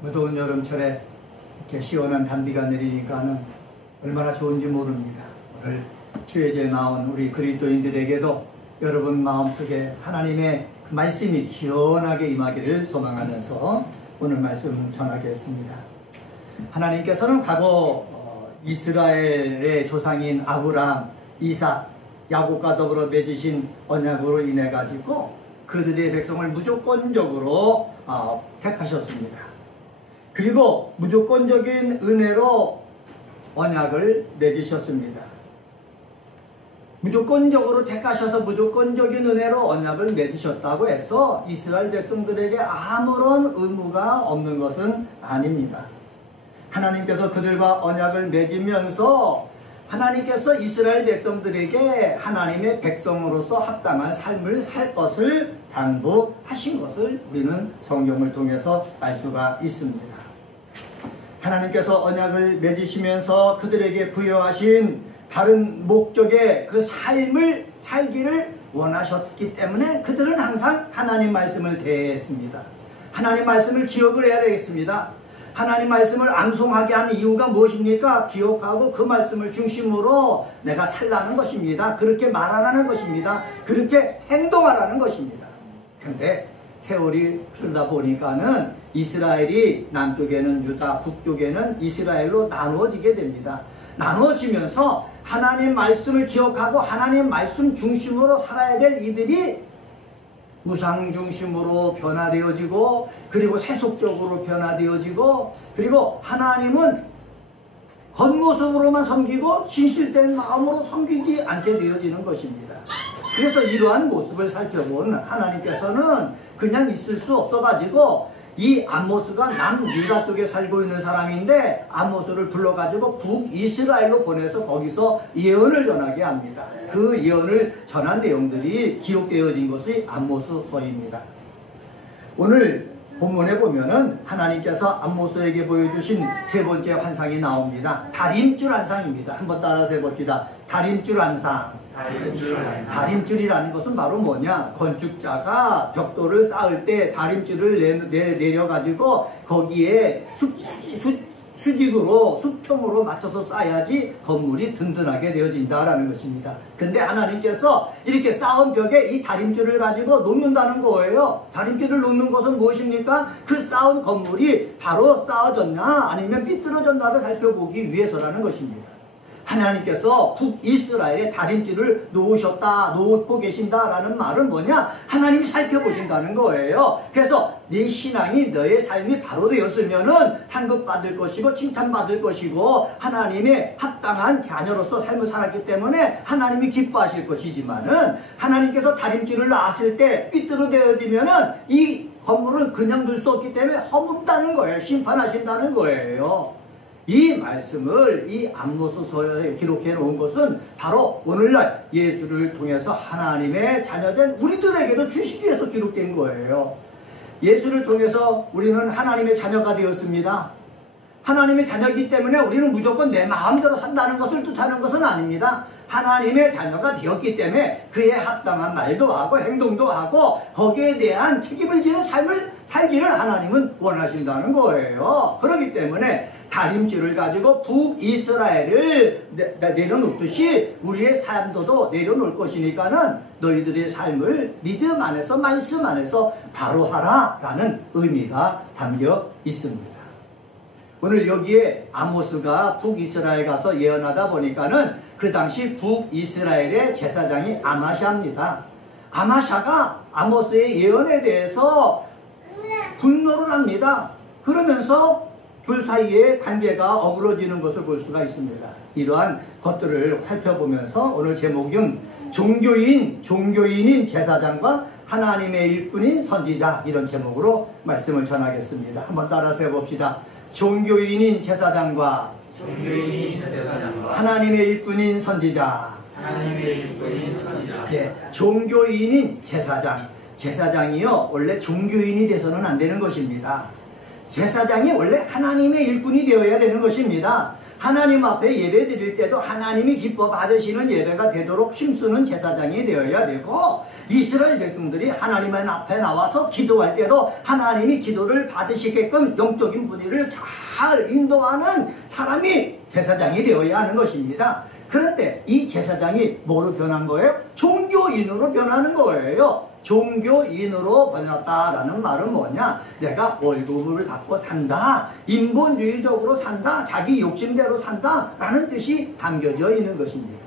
무더운 여름철에 이렇게 시원한 단비가 내리니까는 얼마나 좋은지 모릅니다. 오늘 주예제에 나온 우리 그리스도인들에게도 여러분 마음속에 하나님의 그 말씀이 시원하게 임하기를 소망하면서 오늘 말씀 전하겠습니다. 하나님께서는 과거 이스라엘의 조상인 아브라함, 이삭, 야곱과 더불어 맺으신 언약으로 인해 가지고 그들의 백성을 무조건적으로 택하셨습니다. 그리고 무조건적인 은혜로 언약을 맺으셨습니다. 무조건적으로 택하셔서 무조건적인 은혜로 언약을 맺으셨다고 해서 이스라엘 백성들에게 아무런 의무가 없는 것은 아닙니다. 하나님께서 그들과 언약을 맺으면서 하나님께서 이스라엘 백성들에게 하나님의 백성으로서 합당한 삶을 살 것을 당부하신 것을 우리는 성경을 통해서 알 수가 있습니다. 하나님께서 언약을 맺으시면서 그들에게 부여하신 다른 목적의 그 삶을 살기를 원하셨기 때문에 그들은 항상 하나님 말씀을 대했습니다. 하나님 말씀을 기억을 해야 되겠습니다. 하나님 말씀을 암송하게 하는 이유가 무엇입니까? 기억하고 그 말씀을 중심으로 내가 살라는 것입니다. 그렇게 말하라는 것입니다. 그렇게 행동하라는 것입니다. 그런데 세월이 흐르다 보니까는 이스라엘이 남쪽에는 유다, 북쪽에는 이스라엘로 나누어지게 됩니다. 나누어지면서 하나님 말씀을 기억하고 하나님 말씀 중심으로 살아야 될 이들이 우상 중심으로 변화되어지고, 그리고 세속적으로 변화되어지고, 그리고 하나님은 겉모습으로만 섬기고 진실된 마음으로 섬기지 않게 되어지는 것입니다. 그래서 이러한 모습을 살펴본 하나님께서는 그냥 있을 수 없어가지고 이 아모스가 남유다 쪽에 살고 있는 사람인데 아모스를 불러가지고 북이스라엘로 보내서 거기서 예언을 전하게 합니다. 그 예언을 전한 내용들이 기록되어진 것이 아모스서입니다. 오늘 본문에 보면은 하나님께서 아모스에게 보여주신 세 번째 환상이 나옵니다. 다림줄 환상입니다. 한번 따라서 해봅시다. 다림줄 환상. 다림줄이라는 것은 바로 뭐냐? 건축자가 벽돌을 쌓을 때 다림줄을 내려가지고 거기에 수직으로 수평으로 맞춰서 쌓아야지 건물이 든든하게 되어진다라는 것입니다. 근데 하나님께서 이렇게 쌓은 벽에 이 다림줄을 가지고 놓는다는 거예요. 다림줄을 놓는 것은 무엇입니까? 그 쌓은 건물이 바로 쌓아졌나 아니면 삐뚤어졌나를 살펴보기 위해서라는 것입니다. 하나님께서 북이스라엘에 다림줄을 놓고 계신다라는 말은 뭐냐? 하나님이 살펴보신다는 거예요. 그래서 네 신앙이 너의 삶이 바로 되었으면은 상급받을 것이고 칭찬받을 것이고 하나님의 합당한 자녀로서 삶을 살았기 때문에 하나님이 기뻐하실 것이지만은 하나님께서 다림줄을 놨을 때 삐뚤어되어지면은 이 건물은 그냥 둘 수 없기 때문에 허문다는 거예요. 심판하신다는 거예요. 이 말씀을 이 아모스서에 기록해 놓은 것은 바로 오늘날 예수를 통해서 하나님의 자녀된 우리들에게도 주시기 위해서 기록된 거예요. 예수를 통해서 우리는 하나님의 자녀가 되었습니다. 하나님의 자녀이기 때문에 우리는 무조건 내 마음대로 산다는 것을 뜻하는 것은 아닙니다. 하나님의 자녀가 되었기 때문에 그에 합당한 말도 하고 행동도 하고 거기에 대한 책임을 지는 삶을 살기를 하나님은 원하신다는 거예요. 그렇기 때문에 다림줄을 가지고 북이스라엘을 내려놓듯이 우리의 삶도 내려놓을 것이니까는 너희들의 삶을 믿음 안에서 말씀 안에서 바로 하라라는 의미가 담겨 있습니다. 오늘 여기에 아모스가 북이스라엘 가서 예언하다 보니까는 그 당시 북이스라엘의 제사장이 아마샤입니다. 아마샤가 아모스의 예언에 대해서 분노를 합니다. 그러면서 둘 사이의 관계가 어우러지는 것을 볼 수가 있습니다. 이러한 것들을 살펴보면서 오늘 제목은 종교인인 제사장과 하나님의 일꾼인 선지자, 이런 제목으로 말씀을 전하겠습니다. 한번 따라서 해봅시다. 종교인인 제사장과 하나님의 일꾼인 선지자. 네, 종교인인 제사장. 제사장이요, 원래 종교인이 돼서는 안 되는 것입니다. 제사장이 원래 하나님의 일꾼이 되어야 되는 것입니다. 하나님 앞에 예배 드릴 때도 하나님이 기뻐 받으시는 예배가 되도록 힘쓰는 제사장이 되어야 되고, 이스라엘 백성들이 하나님 앞에 나와서 기도할 때도 하나님이 기도를 받으시게끔 영적인 분위기를 잘 인도하는 사람이 제사장이 되어야 하는 것입니다. 그런데 이 제사장이 뭐로 변한 거예요? 종교인으로 변하는 거예요. 종교인으로 변했다라는 말은 뭐냐? 내가 월급을 받고 산다, 인본주의적으로 산다, 자기 욕심대로 산다 라는 뜻이 담겨져 있는 것입니다.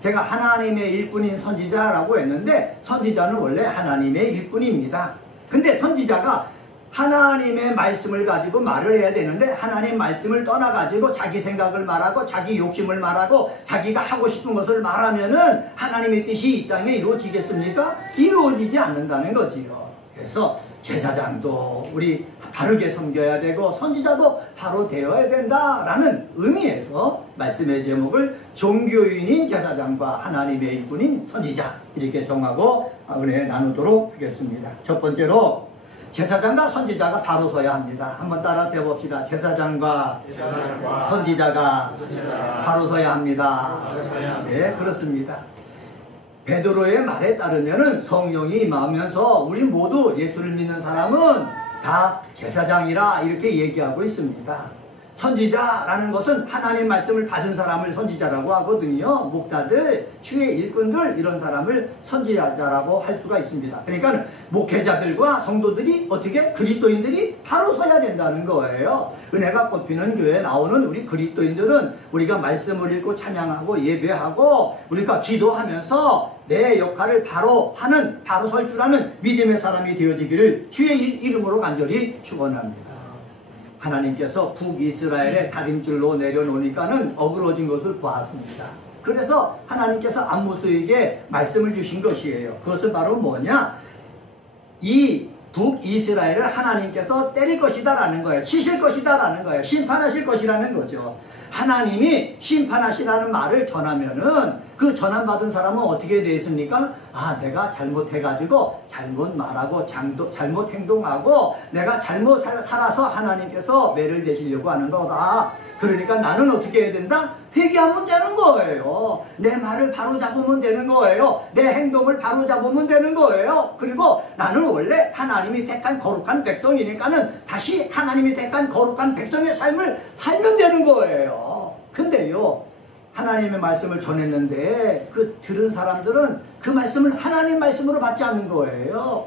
제가 하나님의 일꾼인 선지자라고 했는데, 선지자는 원래 하나님의 일꾼입니다. 근데 선지자가 하나님의 말씀을 가지고 말을 해야 되는데, 하나님 말씀을 떠나가지고 자기 생각을 말하고 자기 욕심을 말하고 자기가 하고 싶은 것을 말하면은 하나님의 뜻이 이 땅에 이루어지겠습니까? 이루어지지 않는다는 거지요. 그래서 제사장도 우리 바르게 섬겨야 되고 선지자도 바로 되어야 된다라는 의미에서 말씀의 제목을 종교인인 제사장과 하나님의 일꾼인 선지자 이렇게 정하고 은혜 나누도록 하겠습니다. 첫 번째로 제사장과 선지자가 바로 서야 합니다. 한번 따라 세워봅시다. 제사장과 선지자가 바로 서야 합니다. 네, 그렇습니다. 베드로의 말에 따르면 성령이 임하면서 우리 모두 예수를 믿는 사람은 다 제사장이라 이렇게 얘기하고 있습니다. 선지자라는 것은 하나님 말씀을 받은 사람을 선지자라고 하거든요. 목사들, 주의 일꾼들 이런 사람을 선지자라고 할 수가 있습니다. 그러니까 목회자들과 성도들이 어떻게 그리스도인들이 바로 서야 된다는 거예요. 은혜가 꽃피는 교회에 나오는 우리 그리스도인들은 우리가 말씀을 읽고 찬양하고 예배하고 우리가 기도하면서 내 역할을 바로 하는, 바로 설 줄 아는 믿음의 사람이 되어지기를 주의 이름으로 간절히 축원합니다. 하나님께서 북이스라엘의 다림줄로 내려놓으니까는 어그러진 것을 보았습니다. 그래서 하나님께서 아모스에게 말씀을 주신 것이에요. 그것은 바로 뭐냐? 이 북이스라엘을 하나님께서 때릴 것이다 라는 거예요. 치실 것이다 라는 거예요. 심판하실 것이라는 거죠. 하나님이 심판하시라는 말을 전하면은 그 전함받은 사람은 어떻게 되었습니까? 아, 내가 잘못해가지고 잘못 말하고 잘못 행동하고 내가 잘못 살아서 하나님께서 매를 대시려고 하는 거다. 그러니까 나는 어떻게 해야 된다? 회개하면 되는 거예요. 내 말을 바로 잡으면 되는 거예요. 내 행동을 바로 잡으면 되는 거예요. 그리고 나는 원래 하나님이 택한 거룩한 백성이니까는 다시 하나님이 택한 거룩한 백성의 삶을 살면 되는 거예요. 근데요, 하나님의 말씀을 전했는데 그 들은 사람들은 그 말씀을 하나님 말씀으로 받지 않는 거예요.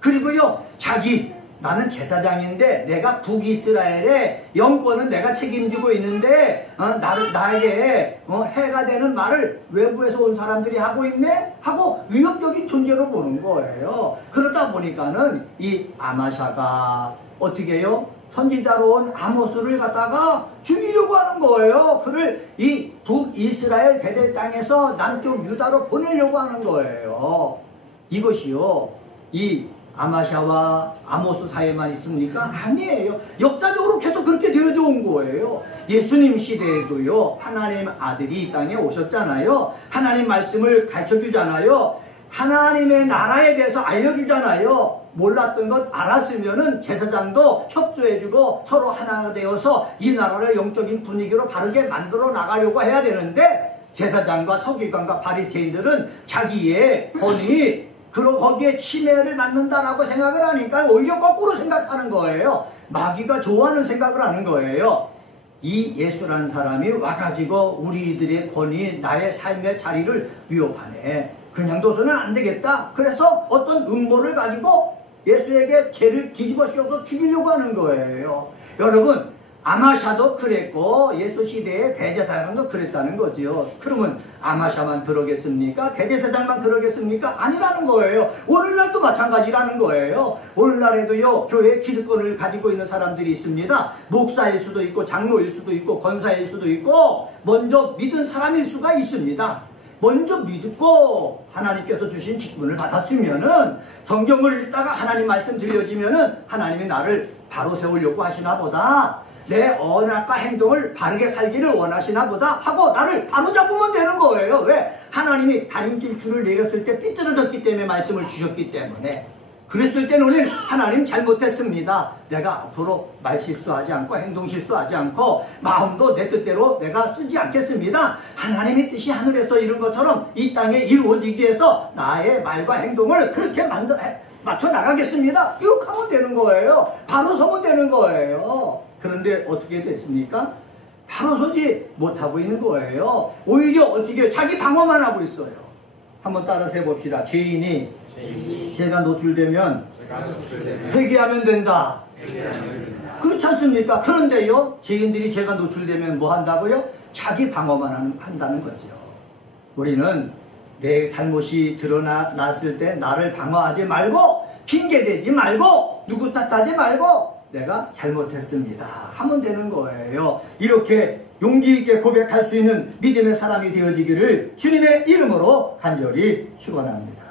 그리고요, 나는 제사장인데 내가 북이스라엘의 영권은 내가 책임지고 있는데 나에게 해가 되는 말을 외부에서 온 사람들이 하고 있네? 하고 위협적인 존재로 보는 거예요. 그러다 보니까는 이 아마샤가 어떻게 해요? 선지자로 온 아모스를 갖다가 죽이려고 하는 거예요. 그를 이 북이스라엘 베델 땅에서 남쪽 유다로 보내려고 하는 거예요. 이것이요, 이 아마샤와 아모스 사이에만 있습니까? 아니에요. 역사적으로 계속 그렇게 되어져 온 거예요. 예수님 시대에도요, 하나님 아들이 이 땅에 오셨잖아요. 하나님 말씀을 가르쳐주잖아요. 하나님의 나라에 대해서 알려주잖아요. 몰랐던 것 알았으면은 제사장도 협조해주고 서로 하나가 되어서 이 나라를 영적인 분위기로 바르게 만들어 나가려고 해야 되는데, 제사장과 서기관과 바리새인들은 자기의 권위 그리고 거기에 침해를 받는다라고 생각을 하니까 오히려 거꾸로 생각하는 거예요. 마귀가 좋아하는 생각을 하는 거예요. 이 예수라는 사람이 와가지고 우리들의 권위, 나의 삶의 자리를 위협하네. 그냥 둬서는 안 되겠다. 그래서 어떤 음모를 가지고 예수에게 죄를 뒤집어 씌워서 죽이려고 하는 거예요. 여러분, 아마샤도 그랬고 예수 시대의 대제사장도 그랬다는 거지요. 그러면 아마샤만 그러겠습니까? 대제사장만 그러겠습니까? 아니라는 거예요. 오늘날도 마찬가지라는 거예요. 오늘날에도요, 교회 기득권을 가지고 있는 사람들이 있습니다. 목사일 수도 있고 장로일 수도 있고 권사일 수도 있고 먼저 믿은 사람일 수가 있습니다. 먼저 믿고 하나님께서 주신 직분을 받았으면은 성경을 읽다가 하나님 말씀 들려지면은 하나님이 나를 바로 세우려고 하시나 보다, 내 언약과 행동을 바르게 살기를 원하시나 보다 하고 나를 바로 잡으면 되는 거예요. 왜? 하나님이 다림질줄을 내렸을 때 삐뚤어졌기 때문에 말씀을 주셨기 때문에. 그랬을 때는 우리는 하나님 잘못했습니다. 내가 앞으로 말 실수하지 않고 행동 실수하지 않고 마음도 내 뜻대로 내가 쓰지 않겠습니다. 하나님의 뜻이 하늘에서 이룬 것처럼 이 땅에 이루어지기 위해서 나의 말과 행동을 그렇게 맞춰 나가겠습니다. 이렇게 하면 되는 거예요. 바로 서면 되는 거예요. 그런데 어떻게 됐습니까? 바로 서지 못하고 있는 거예요. 오히려 어떻게 자기 방어만 하고 있어요. 한번 따라서 해봅시다. 죄인이 죄가 노출되면 회개하면 된다. 그렇지 않습니까? 그런데요, 죄인들이 죄가 노출되면 뭐 한다고요? 자기 방어만 한다는 거죠. 우리는 내 잘못이 드러났을 때 나를 방어하지 말고 핑계대지 말고 누구 탓하지 말고 내가 잘못했습니다 하면 되는 거예요. 이렇게 용기 있게 고백할 수 있는 믿음의 사람이 되어지기를 주님의 이름으로 간절히 축원합니다.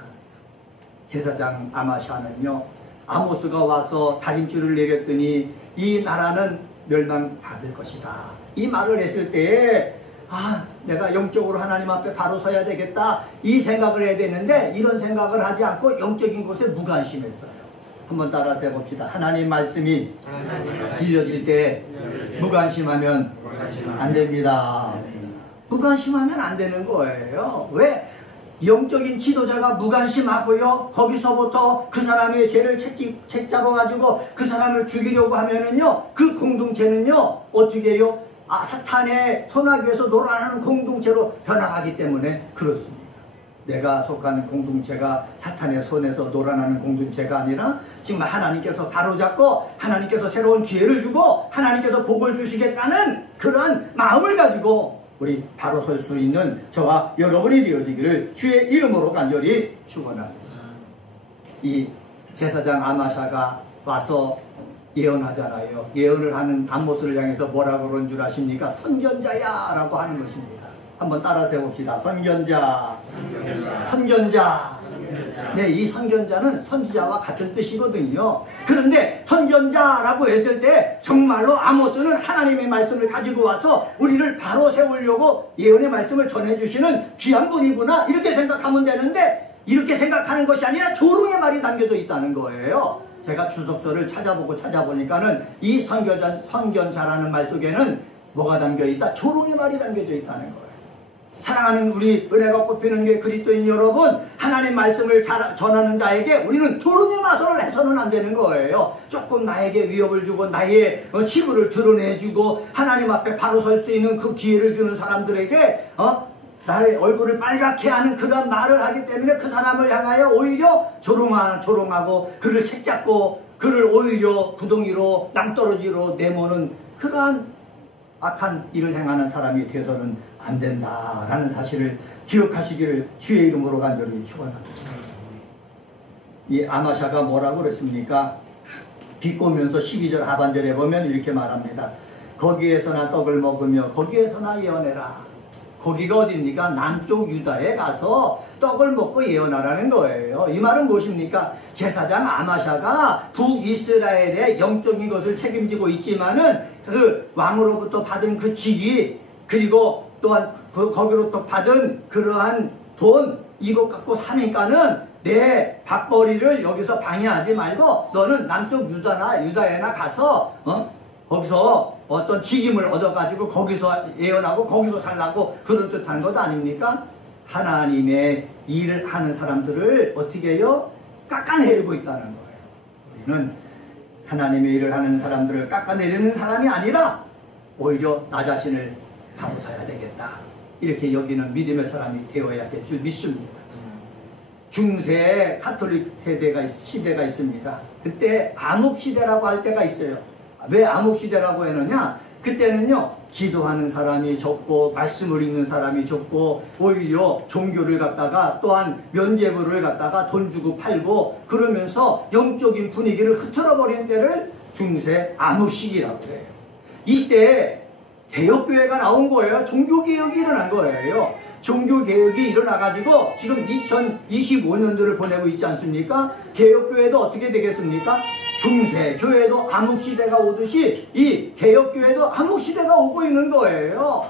제사장 아마샤는요, 아모스가 와서 다림줄을 내렸더니 이 나라는 멸망받을 것이다, 이 말을 했을 때에 내가 영적으로 하나님 앞에 바로 서야 되겠다 이 생각을 해야 되는데 이런 생각을 하지 않고 영적인 곳에 무관심했어요. 한번 따라서 해봅시다. 하나님 말씀이 지어질 때 무관심하면 안 됩니다. 무관심하면 안 되는 거예요. 왜? 영적인 지도자가 무관심하고요, 거기서부터 그 사람의 죄를 책잡아가지고 그 사람을 죽이려고 하면은요, 그 공동체는요 어떻게 해요? 사탄의 손아귀에서 놀아나는 공동체로 변화하기 때문에 그렇습니다. 내가 속하는 공동체가 사탄의 손에서 놀아나는 공동체가 아니라 정말 하나님께서 바로잡고 하나님께서 새로운 기회를 주고 하나님께서 복을 주시겠다는 그러한 마음을 가지고 우리 바로 설 수 있는 저와 여러분이 되어지기를 주의 이름으로 간절히 축원합니다. 이 제사장 아마샤가 와서 예언하잖아요. 예언을 하는 아모스를 향해서 뭐라고 그런 줄 아십니까? 선견자야 라고 하는 것입니다. 한번 따라서 해봅시다. 선견자. 네, 이 선견자는 선지자와 같은 뜻이거든요. 그런데 선견자라고 했을 때 정말로 아모스는 하나님의 말씀을 가지고 와서 우리를 바로 세우려고 예언의 말씀을 전해주시는 귀한 분이구나 이렇게 생각하면 되는데, 이렇게 생각하는 것이 아니라 조롱의 말이 담겨져 있다는 거예요. 제가 주석서를 찾아보니까는 이 선견자라는 말 속에는 뭐가 담겨있다? 조롱의 말이 담겨져 있다는 거예요. 사랑하는 우리 은혜가 꽃피는 게 그리스도인 여러분, 하나님 말씀을 전하는 자에게 우리는 조롱의 마술을 해서는 안 되는 거예요. 조금 나에게 위협을 주고 나의 치부를 드러내주고 하나님 앞에 바로 설 수 있는 그 기회를 주는 사람들에게 나의 얼굴을 빨갛게 하는 그런 말을 하기 때문에 그 사람을 향하여 오히려 조롱하고 그를 책잡고 그를 오히려 구덩이로 낭떠러지로 내모는 그러한 악한 일을 행하는 사람이 되어서는 안 된다라는 사실을 기억하시기를 주의 이름으로 간절히 축원합니다. 이 아마샤가 뭐라고 그랬습니까? 비꼬면서 12절 하반절에 보면 이렇게 말합니다. 거기에서나 떡을 먹으며 거기에서나 예언해라. 거기가 어딥니까? 남쪽 유다에 가서 떡을 먹고 예언하라는 거예요. 이 말은 무엇입니까? 제사장 아마샤가 북이스라엘의 영적인 것을 책임지고 있지만은 그 왕으로부터 받은 그 직위, 그리고 또한 거기로부터 받은 그러한 돈, 이것 갖고 사니까는 내 밥벌이를 여기서 방해하지 말고 너는 남쪽 유다에나 가서 거기서 어떤 직임을 얻어가지고 거기서 예언하고 거기서 살라고 그런 뜻한 것 아닙니까? 하나님의 일을 하는 사람들을 어떻게 해요? 깎아내리고 있다는 거예요. 우리는 하나님의 일을 하는 사람들을 깎아내리는 사람이 아니라 오히려 나 자신을 바로 서야 되겠다, 이렇게 여기는 믿음의 사람이 되어야 될 줄 믿습니다. 중세 가톨릭 시대가 있습니다. 그때 암흑시대라고 할 때가 있어요. 왜 암흑시대라고 했느냐? 그때는요, 기도하는 사람이 적고 말씀을 읽는 사람이 적고 오히려 종교를 갖다가 또한 면죄부를 갖다가 돈 주고 팔고 그러면서 영적인 분위기를 흐트러버린 때를 중세 암흑시기라고 해요. 이때 개혁교회가 나온 거예요. 종교개혁이 일어난 거예요. 종교개혁이 일어나가지고 지금 2025년도를 보내고 있지 않습니까? 개혁교회도 어떻게 되겠습니까? 중세교회도 암흑시대가 오듯이 이 개혁교회도 암흑시대가 오고 있는 거예요.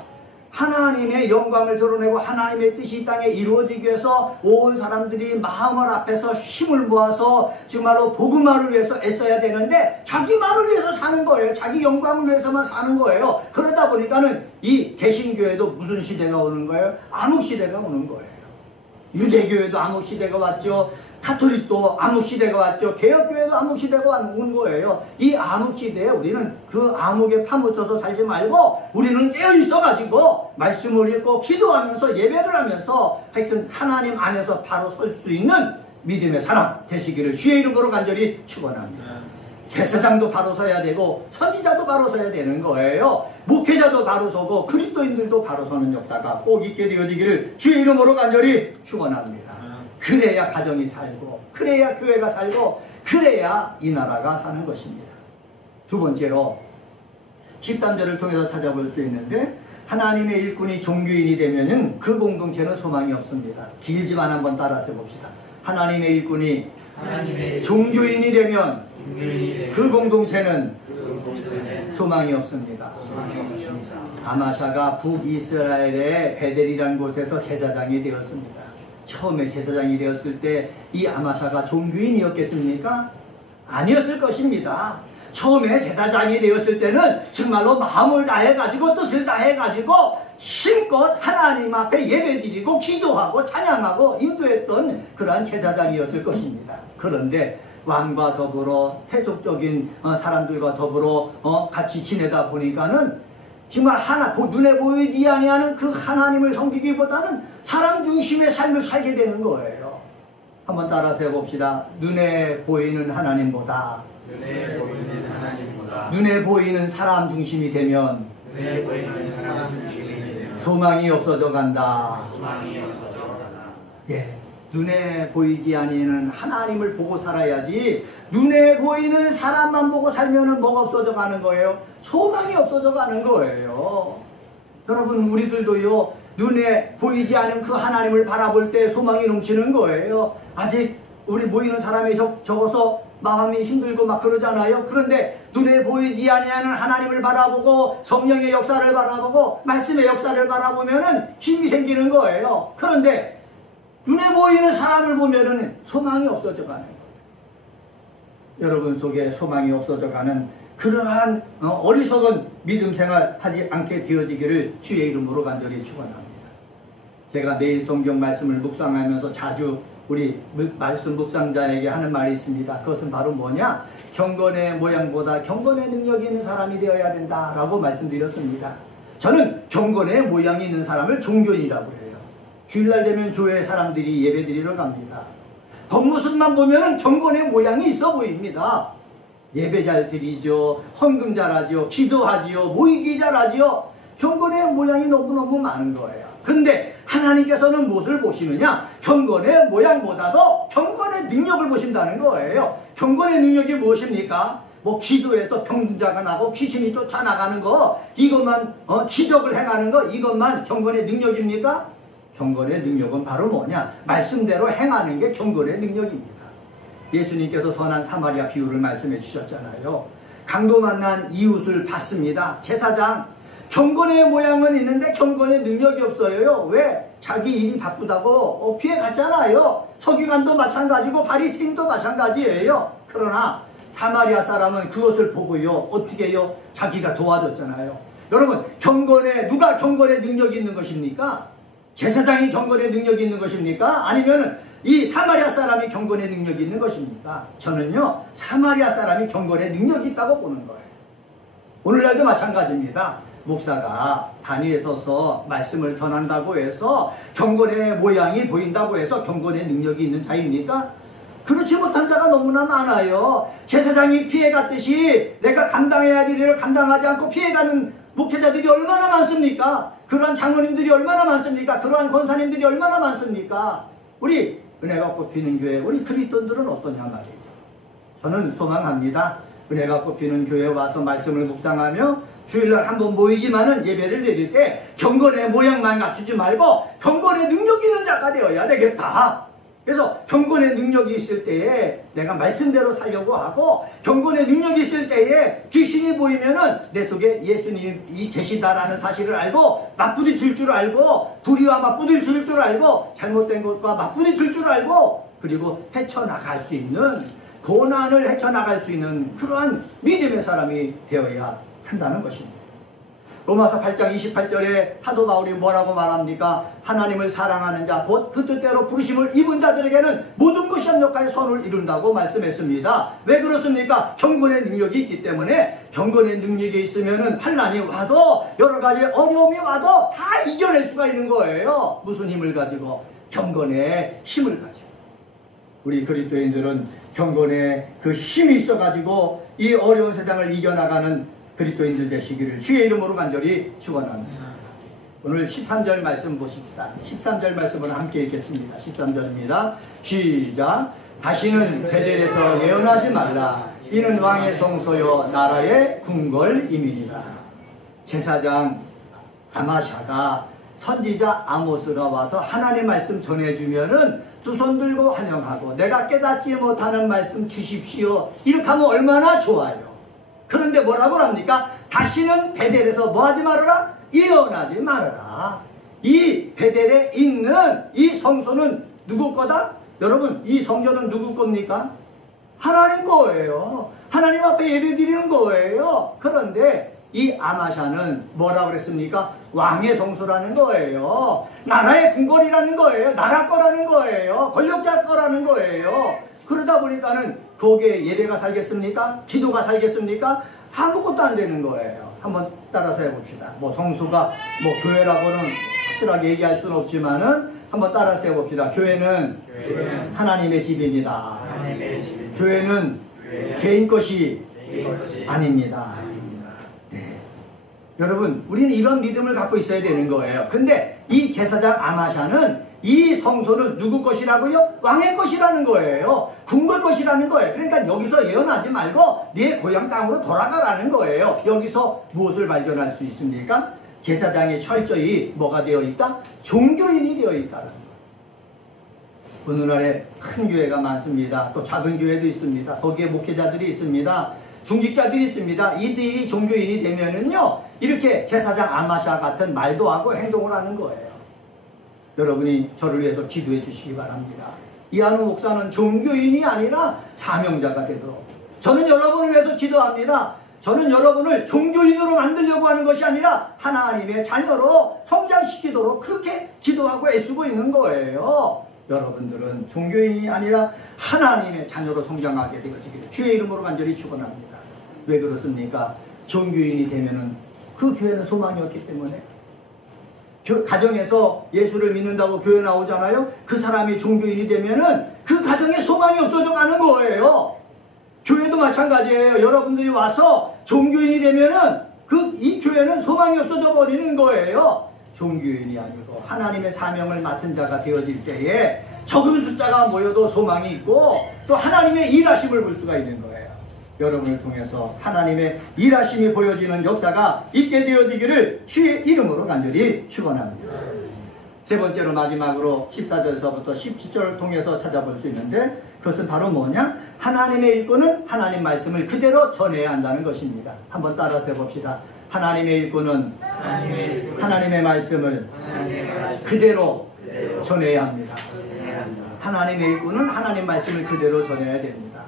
하나님의 영광을 드러내고 하나님의 뜻이 이 땅에 이루어지기 위해서 온 사람들이 마음을 합해서 힘을 모아서 정말로 복음화를 위해서 애써야 되는데 자기만을 위해서 사는 거예요. 자기 영광을 위해서만 사는 거예요. 그러다 보니까는 이 개신교회도 무슨 시대가 오는 거예요? 암흑 시대가 오는 거예요. 유대교회도 암흑 시대가 왔죠. 가톨릭도 암흑 시대가 왔죠. 개혁교회도 암흑 시대가 온 거예요. 이 암흑 시대에 우리는 그 암흑에 파묻혀서 살지 말고 우리는 깨어 있어가지고 말씀을 읽고 기도하면서 예배를 하면서 하여튼 하나님 안에서 바로 설 수 있는 믿음의 사람 되시기를 주의 이름으로 간절히 축원합니다. 제사장도 바로 서야 되고 선지자도 바로 서야 되는 거예요. 목회자도 바로 서고 그리스도인들도 바로 서는 역사가 꼭 있게 되어지기를 주의 이름으로 간절히 축원합니다. 그래야 가정이 살고 그래야 교회가 살고 그래야 이 나라가 사는 것입니다. 두 번째로 13절을 통해서 찾아볼 수 있는데 하나님의 일꾼이 종교인이 되면은 그 공동체는 소망이 없습니다. 길지만 한번 따라서 봅시다. 하나님의 일꾼이 종교인이 되면 그 공동체는 소망이 없습니다. 아마샤가 북이스라엘의 베델이라는 곳에서 제사장이 되었습니다. 처음에 제사장이 되었을 때 이 아마샤가 종교인이었겠습니까? 아니었을 것입니다. 처음에 제사장이 되었을 때는 정말로 마음을 다해가지고 뜻을 다해가지고 힘껏 하나님 앞에 예배드리고 기도하고 찬양하고 인도했던 그러한 제사장이었을 것입니다. 그런데 왕과 더불어 세속적인 사람들과 더불어 같이 지내다 보니까는 정말 눈에 보이지 아니하는 그 하나님을 섬기기보다는 사람 중심의 삶을 살게 되는 거예요. 한번 따라서 해봅시다. 눈에 보이는 하나님보다 눈에 보이는 사람 중심이 되면 소망이 없어져 간다. 예, 눈에 보이지 아니하는 하나님을 보고 살아야지 눈에 보이는 사람만 보고 살면은 뭐가 없어져 가는 거예요? 소망이 없어져 가는 거예요. 여러분 우리들도요 눈에 보이지 않은 그 하나님을 바라볼 때 소망이 넘치는 거예요. 아직 우리 모이는 사람이 적어서 마음이 힘들고 막 그러잖아요. 그런데 눈에 보이지 아니하는 하나님을 바라보고 성령의 역사를 바라보고 말씀의 역사를 바라보면은 힘이 생기는 거예요. 그런데 눈에 보이는 사람을 보면은 소망이 없어져 가는 거예요. 여러분 속에 소망이 없어져 가는 그러한 어리석은 믿음 생활 하지 않게 되어지기를 주의 이름으로 간절히 축원합니다. 제가 매일 성경 말씀을 묵상하면서 자주 우리 말씀 묵상자에게 하는 말이 있습니다. 그것은 바로 뭐냐? 경건의 모양보다 경건의 능력이 있는 사람이 되어야 된다라고 말씀드렸습니다. 저는 경건의 모양이 있는 사람을 종교인이라고 해요. 주일날 되면 교회 사람들이 예배드리러 갑니다. 겉모습만 보면 경건의 모양이 있어 보입니다. 예배 잘 드리죠. 헌금 잘하죠. 기도하지요. 모이기 잘하지요. 경건의 모양이 너무너무 많은 거예요. 근데 하나님께서는 무엇을 보시느냐? 경건의 모양보다도 경건의 능력을 보신다는 거예요. 경건의 능력이 무엇입니까? 뭐 기도해서 병자가 나고 귀신이 쫓아나가는 거, 이것만 기적을 행하는 거, 이것만 경건의 능력입니까? 경건의 능력은 바로 뭐냐? 말씀대로 행하는 게 경건의 능력입니다. 예수님께서 선한 사마리아 비유를 말씀해 주셨잖아요. 강도 만난 이웃을 봤습니다. 제사장, 경건의 모양은 있는데 경건의 능력이 없어요. 왜? 자기 일이 바쁘다고 피해 갔잖아요. 서기관도 마찬가지고 바리새인도 마찬가지예요. 그러나 사마리아 사람은 그것을 보고요, 어떻게 해요? 자기가 도와줬잖아요. 여러분, 누가 경건의 능력이 있는 것입니까? 제사장이 경건의 능력이 있는 것입니까? 아니면 이 사마리아 사람이 경건의 능력이 있는 것입니까? 저는요, 사마리아 사람이 경건의 능력이 있다고 보는 거예요. 오늘날도 마찬가지입니다. 목사가 단위에 서서 말씀을 전한다고 해서 경건의 모양이 보인다고 해서 경건의 능력이 있는 자입니까? 그렇지 못한 자가 너무나 많아요. 제사장이 피해갔듯이 내가 감당해야 될 일을 감당하지 않고 피해가는 목회자들이 얼마나 많습니까? 그러한 장로님들이 얼마나 많습니까? 그러한 권사님들이 얼마나 많습니까? 우리 은혜가 꽃피는 교회, 우리 그리스도인들은 어떠냐 말이죠. 저는 소망합니다. 은혜가 꽃피는 교회에 와서 말씀을 묵상하며 주일날 한번 모이지만은 예배를 드릴 때 경건의 모양만 갖추지 말고 경건의 능력 있는 자가 되어야 되겠다. 그래서 경건의 능력이 있을 때에 내가 말씀대로 살려고 하고, 경건의 능력이 있을 때에 귀신이 보이면은 내 속에 예수님이 계시다라는 사실을 알고 맞부딪힐 줄 알고, 불의와 맞부딪힐 줄 알고, 잘못된 것과 맞부딪힐 줄 알고, 그리고 헤쳐나갈 수 있는, 고난을 헤쳐나갈 수 있는 그러한 믿음의 사람이 되어야 한다는 것입니다. 로마서 8장 28절에 사도 바울이 뭐라고 말합니까? 하나님을 사랑하는 자, 곧 그 뜻대로 부르심을 입은 자들에게는 모든 것이 합력하여 선을 이룬다고 말씀했습니다. 왜 그렇습니까? 경건의 능력이 있기 때문에. 경건의 능력이 있으면은 환난이 와도, 여러 가지 어려움이 와도 다 이겨낼 수가 있는 거예요. 무슨 힘을 가지고? 경건의 힘을 가지고. 우리 그리스도인들은 경건의 그 힘이 있어가지고 이 어려운 세상을 이겨나가는 그리스도인들 되시기를 주의 이름으로 간절히 축원합니다. 오늘 13절 말씀 보십시다. 13절 말씀을 함께 읽겠습니다. 13절입니다. 시작. 다시는 베델에서 예언하지 말라. 이는 왕의 성소요 나라의 궁궐임이니라. 제사장 아마샤가 선지자 아모스가 와서 하나님의 말씀 전해주면은 두 손 들고 환영하고, 내가 깨닫지 못하는 말씀 주십시오, 이렇게 하면 얼마나 좋아요. 그런데 뭐라고 합니까? 다시는 베델에서 뭐하지 말아라? 예언하지 말아라. 이 베델에 있는 이 성소는 누구 거다? 여러분, 이 성전은 누구 겁니까? 하나님 거예요. 하나님 앞에 예배 드리는 거예요. 그런데 이 아마샤는 뭐라고 그랬습니까? 왕의 성소라는 거예요. 나라의 궁궐이라는 거예요. 나라 거라는 거예요. 권력자 거라는 거예요. 그러다 보니까는 거기에 예배가 살겠습니까? 기도가 살겠습니까? 아무것도 안 되는 거예요. 한번 따라서 해봅시다. 뭐 성소가 뭐 교회라고는 확실하게 얘기할 수는 없지만은 한번 따라서 해봅시다. 교회는 하나님의 집입니다. 교회는 개인 것이 아닙니다. 네. 여러분, 우리는 이런 믿음을 갖고 있어야 되는 거예요. 근데 이 제사장 아마샤는 이 성소는 누구 것이라고요? 왕의 것이라는 거예요. 궁궐 것이라는 거예요. 그러니까 여기서 예언하지 말고 네 고향 땅으로 돌아가라는 거예요. 여기서 무엇을 발견할 수 있습니까? 제사장이 철저히 뭐가 되어 있다? 종교인이 되어 있다는 거예요. 오늘날에 큰 교회가 많습니다. 또 작은 교회도 있습니다. 거기에 목회자들이 있습니다. 중직자들이 있습니다. 이들이 종교인이 되면은요, 이렇게 제사장 아마샤 같은 말도 하고 행동을 하는 거예요. 여러분이 저를 위해서 기도해 주시기 바랍니다. 이한우 목사는 종교인이 아니라 사명자가 되도록, 저는 여러분을 위해서 기도합니다. 저는 여러분을 종교인으로 만들려고 하는 것이 아니라 하나님의 자녀로 성장시키도록 그렇게 기도하고 애쓰고 있는 거예요. 여러분들은 종교인이 아니라 하나님의 자녀로 성장하게 되어지기를 주의 이름으로 간절히 축원합니다. 왜 그렇습니까? 종교인이 되면은 그 교회는 소망이 없기 때문에. 가정에서 예수를 믿는다고 교회 나오잖아요. 그 사람이 종교인이 되면은 그 가정에 소망이 없어져 가는 거예요. 교회도 마찬가지예요. 여러분들이 와서 종교인이 되면은 이 교회는 소망이 없어져 버리는 거예요. 종교인이 아니고 하나님의 사명을 맡은 자가 되어질 때에 적은 숫자가 모여도 소망이 있고, 또 하나님의 일하심을 볼 수가 있는 거예요. 여러분을 통해서 하나님의 일하심이 보여지는 역사가 있게 되어지기를 주의 이름으로 간절히 축원합니다. 세 번째로 마지막으로 14절서부터 17절을 통해서 찾아볼 수 있는데, 그것은 바로 뭐냐? 하나님의 일꾼은 하나님 말씀을 그대로 전해야 한다는 것입니다. 한번 따라서 해봅시다. 하나님의 일꾼은 하나님의 말씀을 그대로 전해야 합니다. 하나님의 일꾼은 하나님 말씀을 그대로 전해야 됩니다.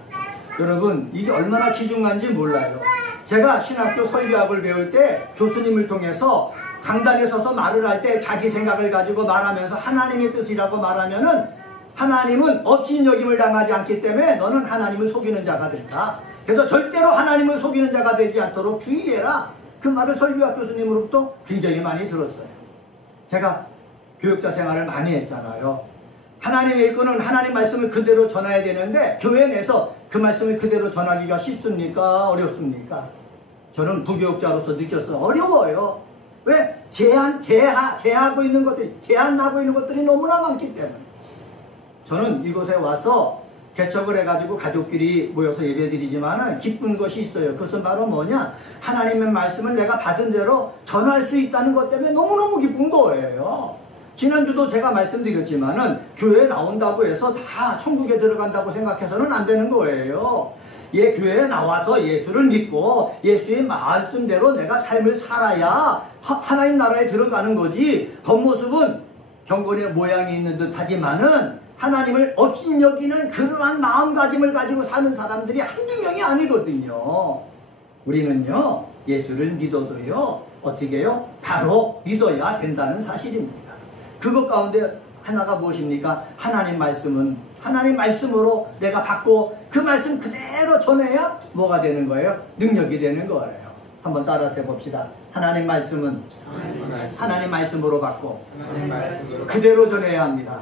여러분, 이게 얼마나 귀중한지 몰라요. 제가 신학교 설교학을 배울 때 교수님을 통해서 강단에 서서 말을 할 때 자기 생각을 가지고 말하면서 하나님의 뜻이라고 말하면은 하나님은 업신여김을 당하지 않기 때문에 너는 하나님을 속이는 자가 된다. 그래서 절대로 하나님을 속이는 자가 되지 않도록 주의해라. 그 말을 설교학 교수님으로부터 굉장히 많이 들었어요. 제가 교육자 생활을 많이 했잖아요. 하나님의 일꾼은 하나님 말씀을 그대로 전해야 되는데 교회 내에서 그 말씀을 그대로 전하기가 쉽습니까? 어렵습니까? 저는 부교육자로서 느꼈어요. 어려워요. 왜? 제한하고 있는 것들이 너무나 많기 때문에. 저는 이곳에 와서 개척을 해가지고 가족끼리 모여서 예배드리지만 기쁜 것이 있어요. 그것은 바로 뭐냐? 하나님의 말씀을 내가 받은 대로 전할 수 있다는 것 때문에 너무너무 기쁜 거예요. 지난주도 제가 말씀드렸지만은 교회 나온다고 해서 다 천국에 들어간다고 생각해서는 안 되는 거예요. 교회에 나와서 예수를 믿고 예수의 말씀대로 내가 삶을 살아야 하나님 나라에 들어가는 거지. 겉모습은 경건의 모양이 있는 듯 하지만은 하나님을 업신여기는 그러한 마음가짐을 가지고 사는 사람들이 한두 명이 아니거든요. 우리는요, 예수를 믿어도요, 어떻게 해요? 바로 믿어야 된다는 사실입니다. 그것 가운데 하나가 무엇입니까? 하나님 말씀으로 내가 받고 그 말씀 그대로 전해야 뭐가 되는 거예요? 능력이 되는 거예요. 한번 따라서 해봅시다. 하나님 말씀은 하나님 말씀으로 받고 그대로 전해야 합니다.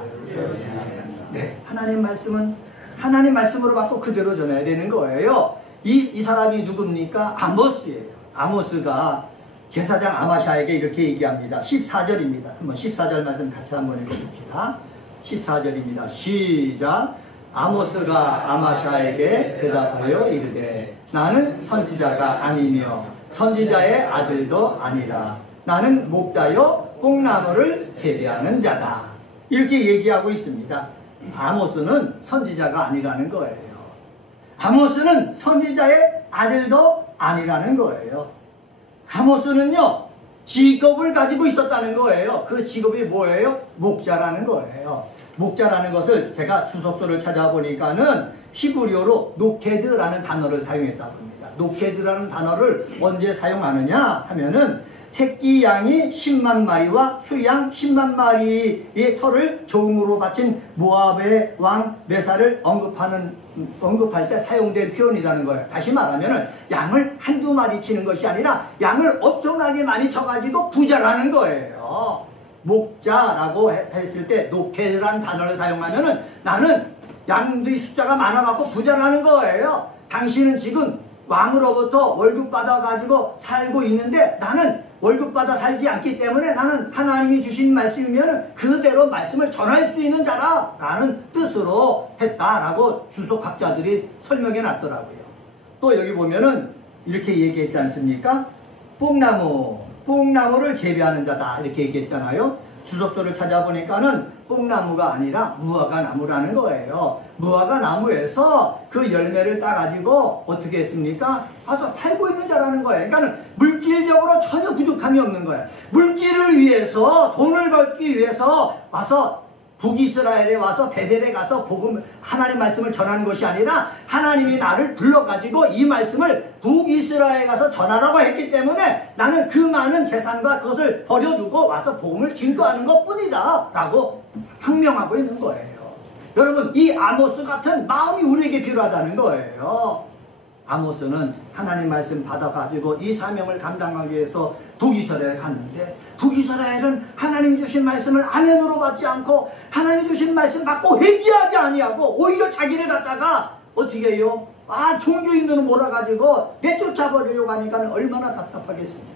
네, 하나님 말씀은 하나님 말씀으로 받고 그대로 전해야 되는 거예요. 이 사람이 누굽니까? 아모스예요. 아모스가 제사장 아마샤에게 이렇게 얘기합니다. 14절입니다. 한번 14절 말씀 같이 한번 읽어봅시다. 14절입니다. 시작. 아모스가 아마샤에게 대답하여 이르되 나는 선지자가 아니며 선지자의 아들도 아니라 나는 목자여 뽕나무를 재배하는 자다. 이렇게 얘기하고 있습니다. 아모스는 선지자가 아니라는 거예요. 아모스는 선지자의 아들도 아니라는 거예요. 아모스는요, 직업을 가지고 있었다는 거예요. 그 직업이 뭐예요? 목자라는 거예요. 목자라는 것을 제가 주석서를 찾아보니까는 히브리어로 노케드라는 단어를 사용했다고 합니다. 노케드라는 단어를 언제 사용하느냐 하면은 새끼 양이 10만 마리와 수양 10만 마리의 털을 종으로 바친 모압의 왕 메사를 언급할 때 사용된 표현이라는 거예요. 다시 말하면 양을 한두 마리 치는 것이 아니라 양을 엄청나게 많이 쳐가지고 부자라는 거예요. 목자라고 했을 때 노케드라는 단어를 사용하면은 나는 양들의 숫자가 많아갖고 부자라는 거예요. 당신은 지금 왕으로부터 월급 받아가지고 살고 있는데 나는 월급 받아 살지 않기 때문에 나는 하나님이 주신 말씀이면 그대로 말씀을 전할 수 있는 자라 라는 뜻으로 했다라고 주석학자들이 설명해 놨더라고요. 또 여기 보면은 이렇게 얘기했지 않습니까? 뽕나무를 재배하는 자다 이렇게 얘기했잖아요. 주석서를 찾아보니까는 뽕나무가 아니라 무화과 나무라는 거예요. 무화과 나무에서 그 열매를 따가지고 어떻게 했습니까? 와서 팔고 있는 자라는 거예요. 그러니까 물질적으로 전혀 부족함이 없는 거예요. 물질을 위해서 돈을 벌기 위해서 와서 북이스라엘에 와서 베델에 가서 하나님 말씀을 전하는 것이 아니라 하나님이 나를 불러가지고 이 말씀을 북이스라엘에 가서 전하라고 했기 때문에 나는 그 많은 재산과 그것을 버려두고 와서 복음을 증거하는 것뿐이다 라고 항명하고 있는 거예요. 여러분, 이 아모스 같은 마음이 우리에게 필요하다는 거예요. 아모스는 하나님 말씀 받아가지고 이 사명을 감당하기 위해서 북이스라엘에 갔는데 북이스라엘은 하나님 주신 말씀을 아멘으로 받지 않고 하나님 주신 말씀 받고 회개하지 아니하고 오히려 자기를 갖다가 어떻게 해요? 종교인들은 몰아가지고 내쫓아버리려고 하니까 얼마나 답답하겠습니까?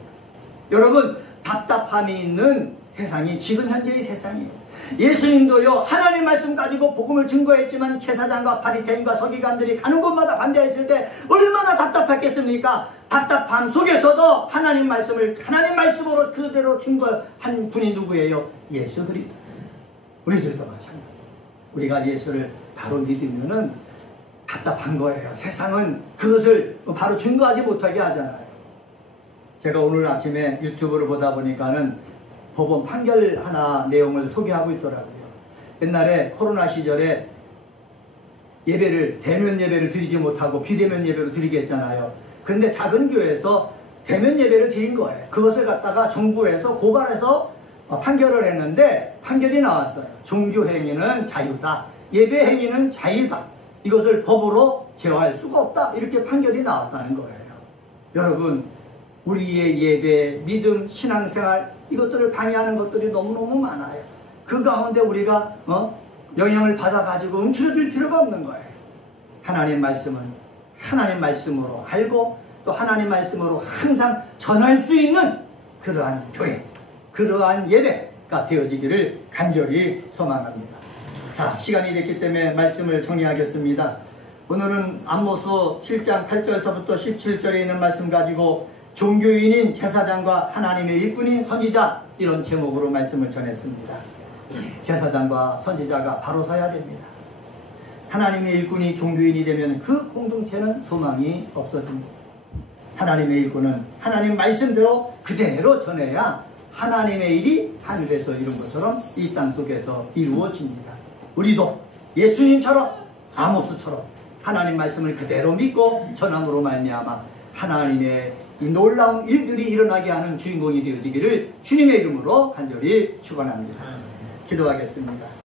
여러분, 답답함이 있는 세상이 지금 현재의 세상이에요. 예수님도요, 하나님 말씀 가지고 복음을 증거했지만 제사장과 바리새인과 서기관들이 가는 곳마다 반대했을 때 얼마나 답답했겠습니까? 답답함 속에서도 하나님 말씀으로 그대로 증거한 분이 누구예요? 예수 그리스도. 우리들도 마찬가지. 우리가 예수를 바로 믿으면은 답답한 거예요. 세상은 그것을 바로 증거하지 못하게 하잖아요. 제가 오늘 아침에 유튜브를 보다 보니까는 법원 판결 하나 내용을 소개하고 있더라고요. 옛날에 코로나 시절에 대면 예배를 드리지 못하고 비대면 예배로 드리게 했잖아요. 근데 작은 교회에서 대면 예배를 드린 거예요. 그것을 갖다가 정부에서 고발해서 판결을 했는데 판결이 나왔어요. 종교 행위는 자유다. 예배 행위는 자유다. 이것을 법으로 제어할 수가 없다. 이렇게 판결이 나왔다는 거예요. 여러분, 우리의 예배, 믿음, 신앙생활 이것들을 방해하는 것들이 너무너무 많아요. 그 가운데 우리가 영향을 받아가지고 움츠러들 필요가 없는 거예요. 하나님 말씀은 하나님 말씀으로 알고 또 하나님 말씀으로 항상 전할 수 있는 그러한 교회, 그러한 예배가 되어지기를 간절히 소망합니다. 자, 시간이 됐기 때문에 말씀을 정리하겠습니다. 오늘은 아모스 7장 8절서부터 17절에 있는 말씀 가지고 종교인인 제사장과 하나님의 일꾼인 선지자 이런 제목으로 말씀을 전했습니다. 제사장과 선지자가 바로 서야 됩니다. 하나님의 일꾼이 종교인이 되면 그 공동체는 소망이 없어집니다. 하나님의 일꾼은 하나님 말씀대로 그대로 전해야 하나님의 일이 하늘에서 이룬 것처럼 이 땅 속에서 이루어집니다. 우리도 예수님처럼 아모스처럼 하나님 말씀을 그대로 믿고 전함으로 말미암아 하나님의 이 놀라운 일들이 일어나게 하는 주인공이 되어지기를 주님의 이름으로 간절히 축원합니다. 기도하겠습니다.